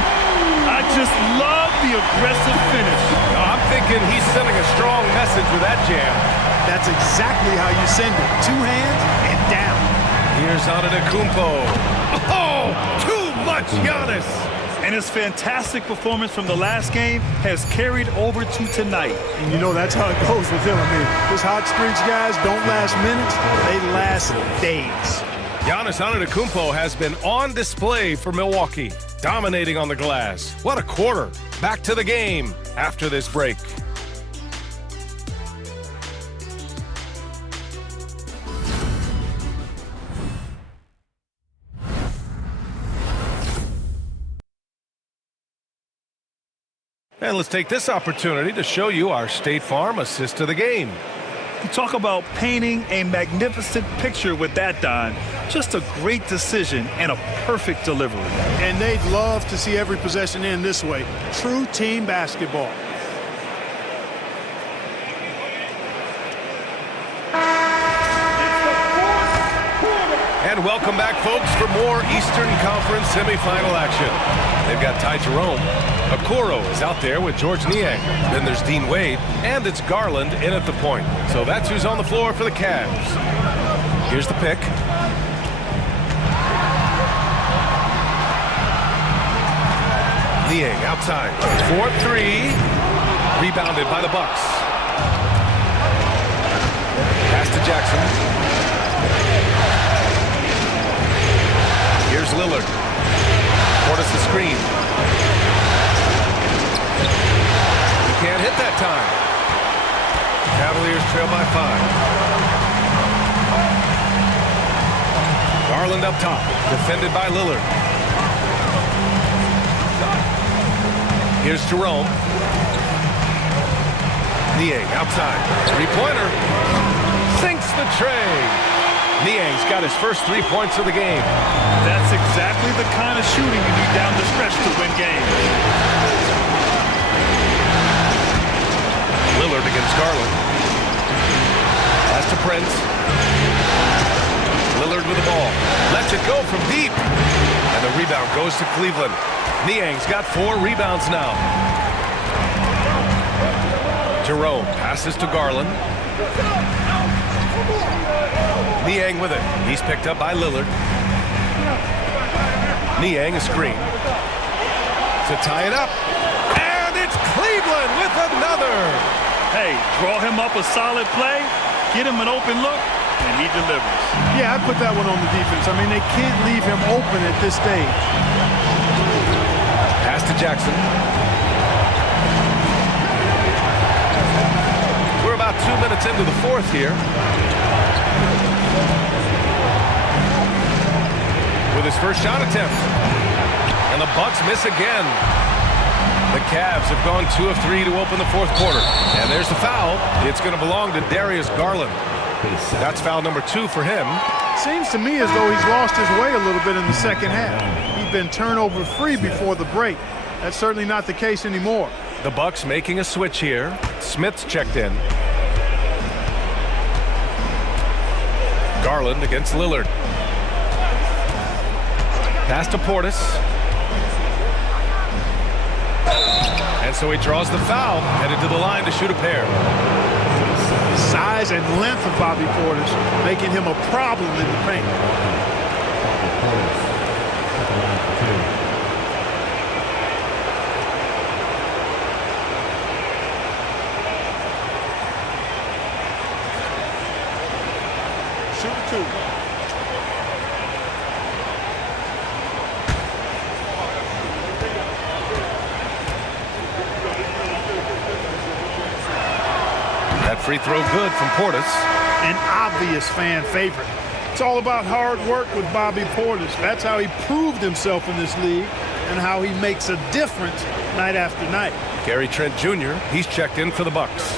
I just love the aggressive finish. I'm thinking he's sending a strong message with that jam. That's exactly how you send it. 2 hands and down. Here's Antetokounmpo. Oh, too much Giannis. And his fantastic performance from the last game has carried over to tonight. And you know that's how it goes with him. I mean, his hot streaks, guys, don't last minutes. They last days. Giannis Antetokounmpo has been on display for Milwaukee, dominating on the glass. What a quarter. Back to the game after this break. And let's take this opportunity to show you our State Farm assist to the game. You talk about painting a magnificent picture with that, Don. Just a great decision and a perfect delivery. And they'd love to see every possession end this way. True team basketball. And welcome back, folks, for more Eastern Conference semifinal action. They've got Ty Jerome. Okoro is out there with George Niang. Then there's Dean Wade, and it's Garland in at the point. So that's who's on the floor for the Cavs. Here's the pick. Niang outside. 4-3. Rebounded by the Bucks. Pass to Jackson. Here's Lillard. Portis the screen. He can't hit that time. Cavaliers trail by 5. Garland up top. Defended by Lillard. Here's Jerome. Niang outside. Three-pointer. Sinks the tray. Niang's got his first 3 points of the game. That's exactly the kind of shooting you need down the stretch to win games. Lillard against Garland. Pass to Prince. Lillard with the ball. Lets it go from deep. And the rebound goes to Cleveland. Niang's got 4 rebounds now. Jerome passes to Garland. Niang with it. He's picked up by Lillard. Niang a screen. To tie it up. And it's Cleveland with another. Hey, draw him up a solid play, get him an open look, and he delivers. Yeah, I'd put that one on the defense. I mean, they can't leave him open at this stage. Pass to Jackson. We're about 2 minutes into the fourth here. With his first shot attempt. And the Bucks miss again. The Cavs have gone 2 of 3 to open the fourth quarter. And there's the foul. It's going to belong to Darius Garland. That's foul number 2 for him. Seems to me as though he's lost his way a little bit in the second half. He's been turnover free before the break. That's certainly not the case anymore. The Bucks making a switch here. Smith's checked in. Garland against Lillard. Pass to Portis. And so he draws the foul, headed to the line to shoot a pair. Size and length of Bobby Portis making him a problem in the paint. Shoot 2. Free throw good from Portis. An obvious fan favorite. It's all about hard work with Bobby Portis. That's how he proved himself in this league and how he makes a difference night after night. Gary Trent Jr., he's checked in for the Bucks.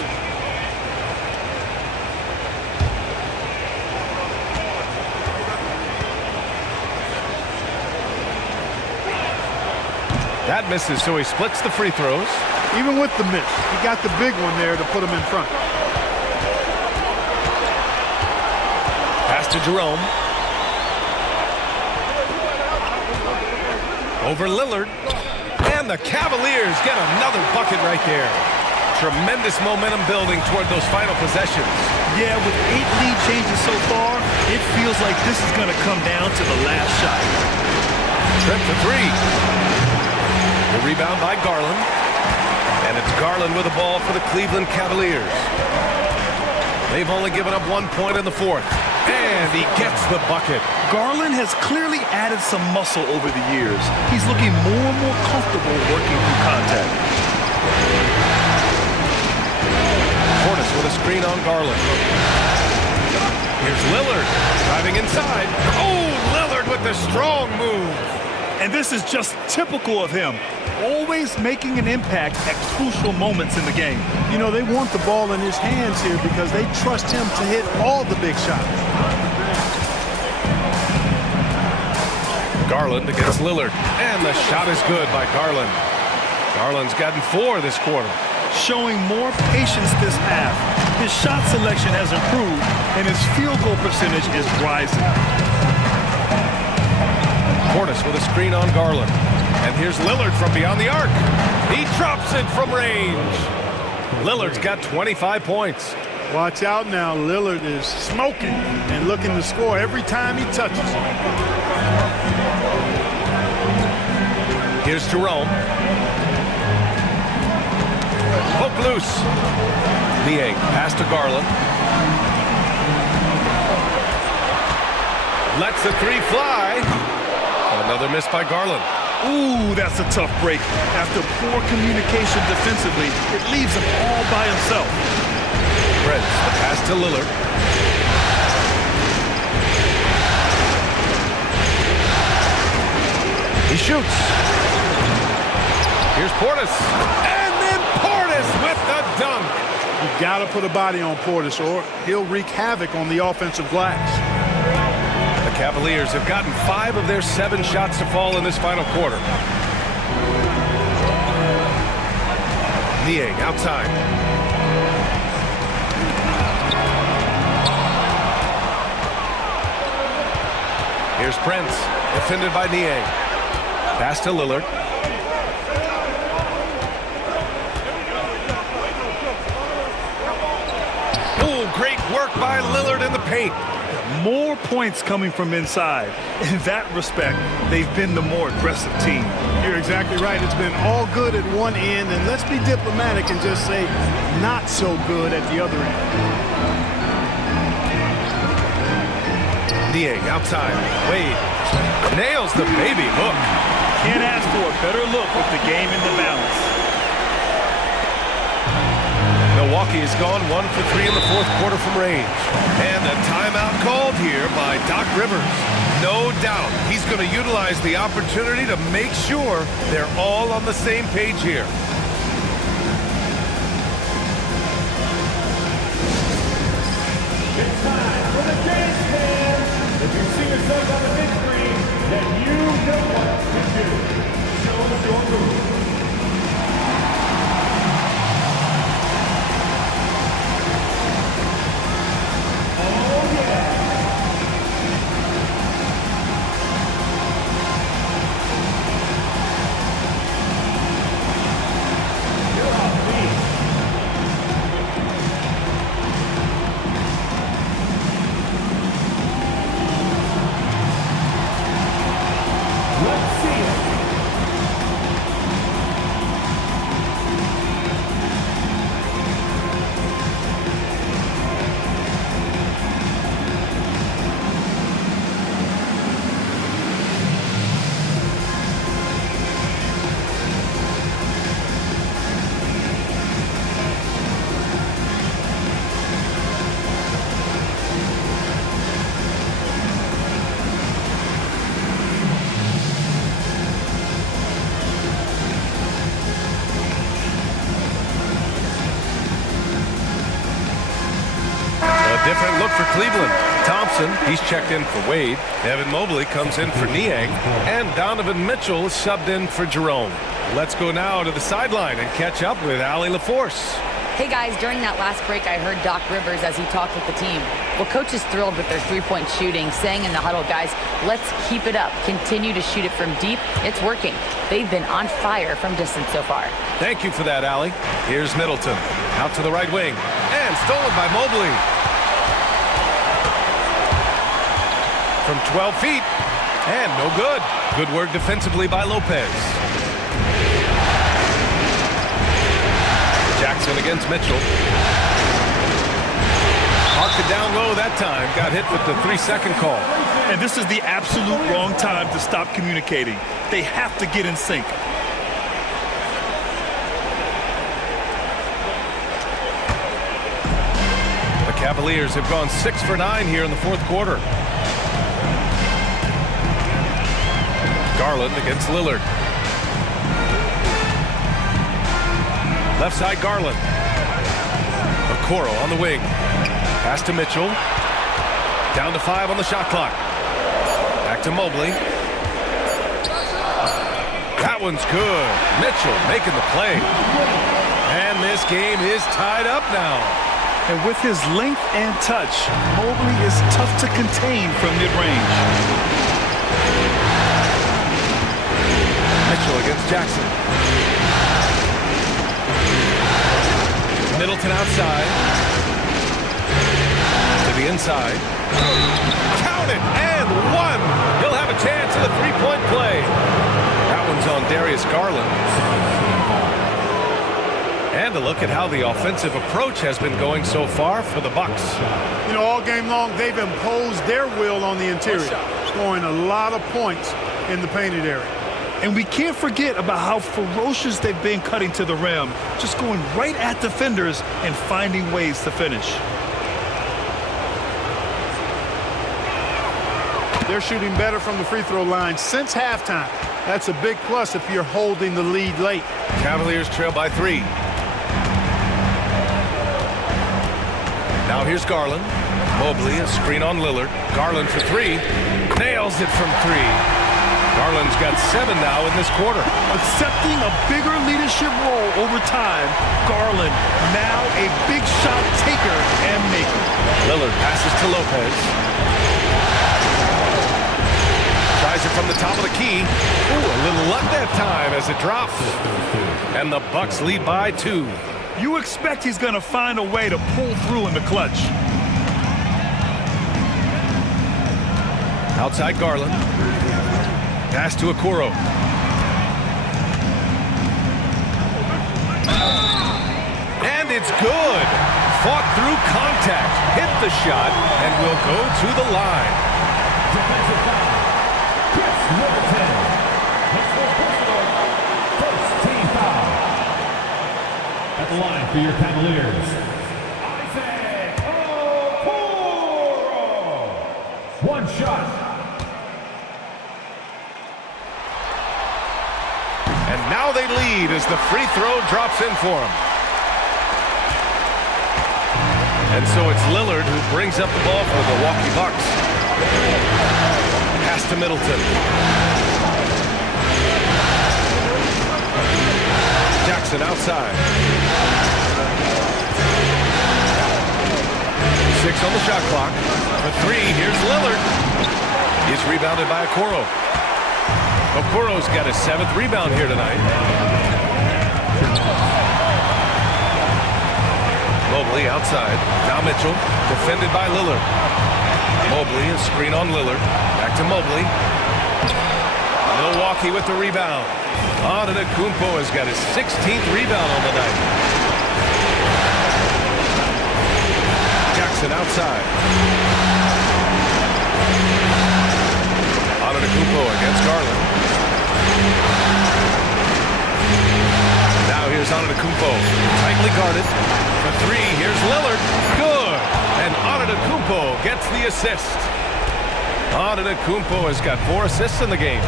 That misses, so he splits the free throws. Even with the miss, he got the big one there to put him in front. Pass to Jerome. Over Lillard. And the Cavaliers get another bucket right there. Tremendous momentum building toward those final possessions. Yeah, with 8 lead changes so far, it feels like this is going to come down to the last shot. Trent for 3. The rebound by Garland. And it's Garland with the ball for the Cleveland Cavaliers. They've only given up 1 point in the fourth. And he gets the bucket. Garland has clearly added some muscle over the years. He's looking more and more comfortable working through contact. Portis with a screen on Garland. Here's Lillard driving inside. Oh, Lillard with the strong move. And this is just typical of him, always making an impact at crucial moments in the game. You know, they want the ball in his hands here because they trust him to hit all the big shots. Garland against Lillard, and the shot is good by Garland. Garland's gotten 4 this quarter. Showing more patience this half. His shot selection has improved, and his field goal percentage is rising. Portis with a screen on Garland. And here's Lillard from beyond the arc. He drops it from range. Lillard's got 25 points. Watch out now. Lillard is smoking and looking to score every time he touches it. Here's Jerome. Poke loose. Niang pass to Garland. Lets the 3 fly. Another miss by Garland. Ooh, that's a tough break. After poor communication defensively, it leaves him all by himself. Prince, the pass to Lillard. He shoots. Here's Portis. And then Portis with the dunk. You've got to put a body on Portis or he'll wreak havoc on the offensive glass. The Cavaliers have gotten 5 of their 7 shots to fall in this final quarter. Niang outside. Here's Prince, defended by Niang. Pass to Lillard. Oh, great work by Lillard in the paint. More points coming from inside. In that respect, they've been the more aggressive team. You're exactly right. It's been all good at one end, and let's be diplomatic and just say not so good at the other end. Niang outside. Wade nails the baby hook. Can't ask for a better look with the game in the balance. Milwaukee has gone 1 for 3 in the 4th quarter from range. And a timeout called here by Doc Rivers. No doubt he's going to utilize the opportunity to make sure they're all on the same page here. It's time for the dance man. If you see yourself on the big screen, then you know what to do. Show us your move. Different look for Cleveland. Thompson, he's checked in for Wade. Evan Mobley comes in for Niang. And Donovan Mitchell is subbed in for Jerome. Let's go now to the sideline and catch up with Allie LaForce. Hey guys, during that last break, I heard Doc Rivers as he talked with the team. Well, coach is thrilled with their 3-point shooting, saying in the huddle, guys, let's keep it up. Continue to shoot it from deep. It's working. They've been on fire from distance so far. Thank you for that, Allie. Here's Middleton. Out to the right wing. And stolen by Mobley. From 12 feet. And no good. Good work defensively by Lopez. Jackson against Mitchell. Marked it down low that time. Got hit with the 3-second call. And this is the absolute wrong time to stop communicating. They have to get in sync. The Cavaliers have gone 6 for 9 here in the 4th quarter. Garland against Lillard. Left side, Garland. Okoro on the wing. Pass to Mitchell. Down to 5 on the shot clock. Back to Mobley. That one's good. Mitchell making the play. And this game is tied up now. And with his length and touch, Mobley is tough to contain from mid-range. Mitchell against Jackson. Middleton outside. To the inside. Count it! And one! He'll have a chance at the three-point play. That one's on Darius Garland. And a look at how the offensive approach has been going so far for the Bucks. You know, all game long, they've imposed their will on the interior, scoring a lot of points in the painted area. And we can't forget about how ferocious they've been cutting to the rim, just going right at defenders and finding ways to finish. They're shooting better from the free throw line since halftime. That's a big plus if you're holding the lead late. Cavaliers trail by 3. Now here's Garland. Mobley, a screen on Lillard. Garland for 3. Nails it from 3. Garland's got 7 now in this quarter. Accepting a bigger leadership role over time, Garland now a big shot taker and maker. Lillard passes to Lopez. Tries it from the top of the key. Ooh, a little luck that time as it drops. And the Bucks lead by 2. You expect he's going to find a way to pull through in the clutch. Outside Garland. Pass to Okoro. And it's good. Fought through contact. Hit the shot and will go to the line. Defensive foul. Chris Middleton. Hits for personal first team foul. At the line for your Cavaliers, Isaac Okoro. One shot. And now they lead as the free throw drops in for them. And so it's Lillard who brings up the ball for the Milwaukee Bucks. Pass to Middleton. Jackson outside. 6 on the shot clock. For 3, here's Lillard. He's rebounded by Okoro. Okoro's got his 7th rebound here tonight. Mobley outside. Now Mitchell, defended by Lillard. Mobley, a screen on Lillard. Back to Mobley. Milwaukee with the rebound. Antetokounmpo has got his 16th rebound on the night. Jackson outside. Antetokounmpo against Garland. Now here's Antetokounmpo, tightly guarded. For 3, here's Lillard. Good! And Antetokounmpo gets the assist. Antetokounmpo has got 4 assists in the game.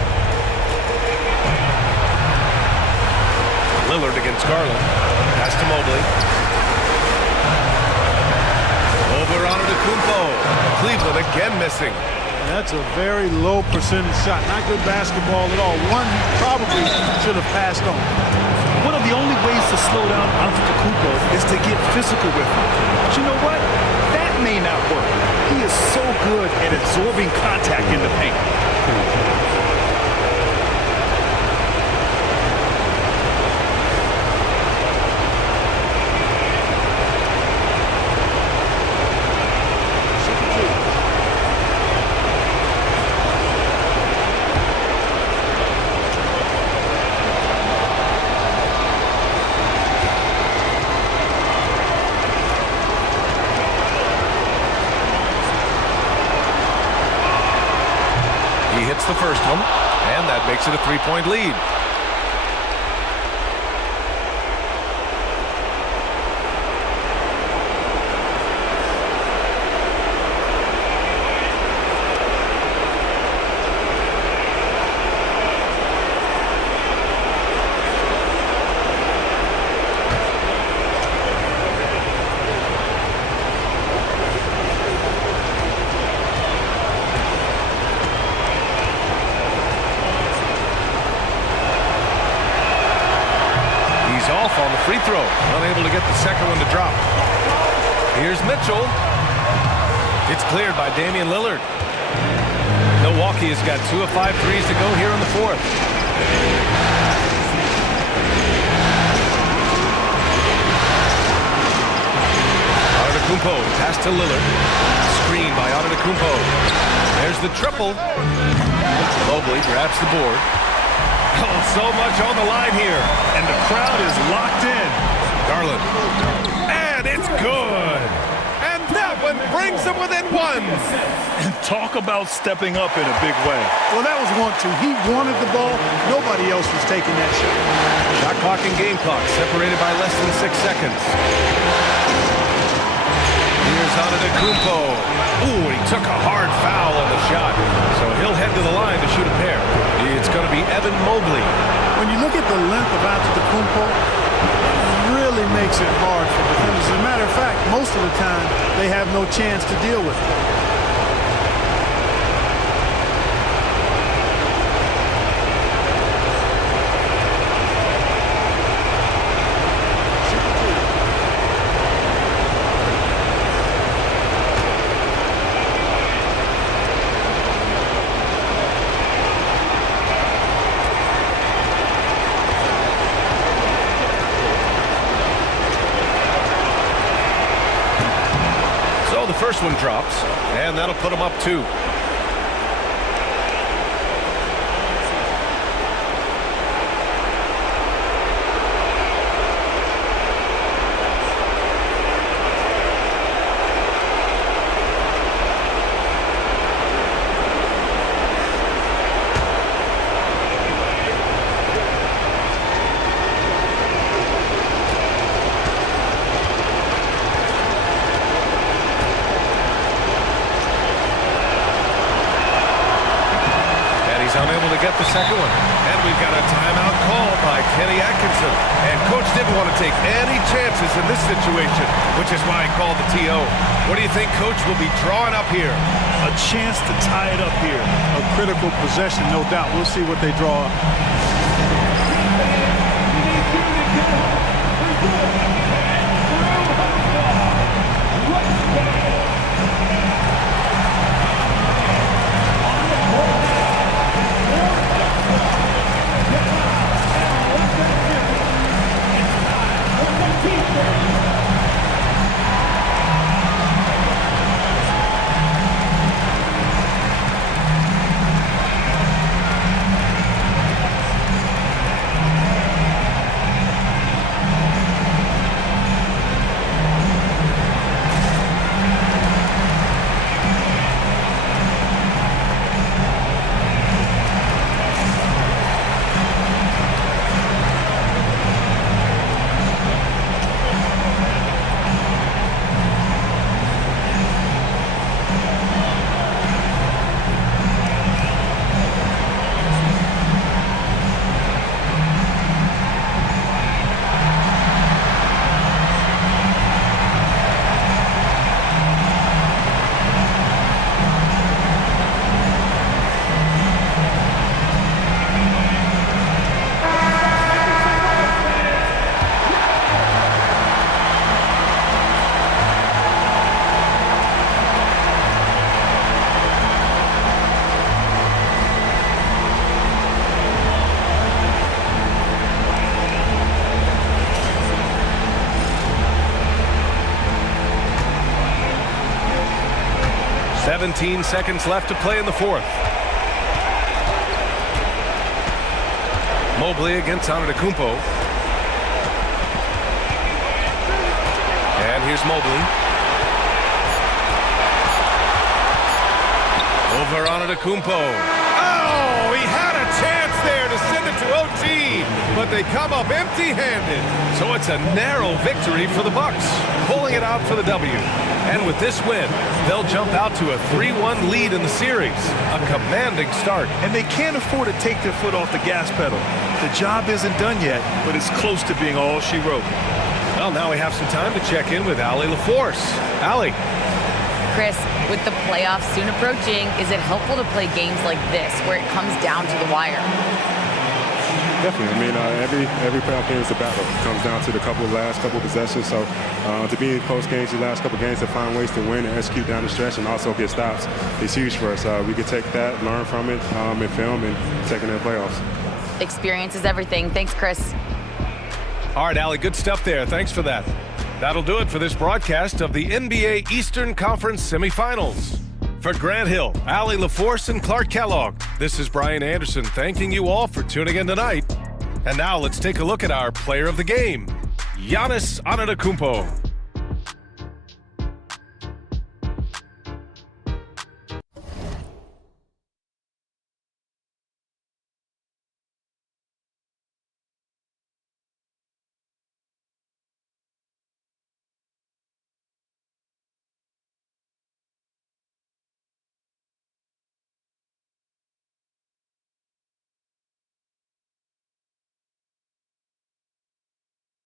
Lillard against Garland. Pass to Mobley. Over Antetokounmpo. Cleveland again missing. That's a very low percentage shot. Not good basketball at all. One probably should have passed on. One of the only ways to slow down Antetokounmpo is to get physical with him. But you know what? That may not work. He is so good at absorbing contact in the paint. The first one, and that makes it a 3-point lead. He's off on the free throw. Unable to get the second one to drop. Here's Mitchell. It's cleared by Damian Lillard. Milwaukee has got 2 of 5 threes to go here in the fourth. Antetokounmpo, pass to Lillard. Screen by Antetokounmpo. There's the triple. Mobley grabs the board. Oh, so much on the line here. And the crowd is locked in. Garland. And it's good. And that one brings them within one. And talk about stepping up in a big way. Well, that was 1-2. He wanted the ball. Nobody else was taking that shot. Shot clock and game clock separated by less than 6 seconds. Here's Antetokounmpo. Ooh, he took a hard foul on the shot. So he'll head to the line to shoot a pair. It's going to be Evan Mobley. When you look at the length of Antetokounmpo, it really makes it hard for defenders. As a matter of fact, most of the time, they have no chance to deal with it. First one drops, and that'll put them up 2. Unable to get the second one. And we've got a timeout called by Kenny Atkinson. And Coach didn't want to take any chances in this situation, which is why he called the TO. What do you think Coach will be drawing up here? A chance to tie it up here. A critical possession, no doubt. We'll see what they draw up. $17 seconds left to play in the fourth. Mobley against Antetokounmpo. And here's Mobley. Over Antetokounmpo. Oh, he had a chance there to send it to OT, but they come up empty-handed. So it's a narrow victory for the Bucks, pulling it out for the W. And with this win, they'll jump out to a 3-1 lead in the series. A commanding start. And they can't afford to take their foot off the gas pedal. The job isn't done yet, but it's close to being all she wrote. Well, now we have some time to check in with Allie LaForce. Allie. Chris, with the playoffs soon approaching, is it helpful to play games like this where it comes down to the wire? Definitely. I mean, every playoff game is a battle. It comes down to the last couple possessions. So to be in close games, the last couple games, to find ways to win and execute down the stretch and also get stops is huge for us. We can take that, learn from it in film, and take it in the playoffs. Experience is everything. Thanks, Chris. All right, Allie, good stuff there. Thanks for that. That'll do it for this broadcast of the NBA Eastern Conference semifinals. For Grant Hill, Allie LaForce, and Clark Kellogg, this is Brian Anderson thanking you all for tuning in tonight. And now let's take a look at our player of the game, Giannis Antetokounmpo.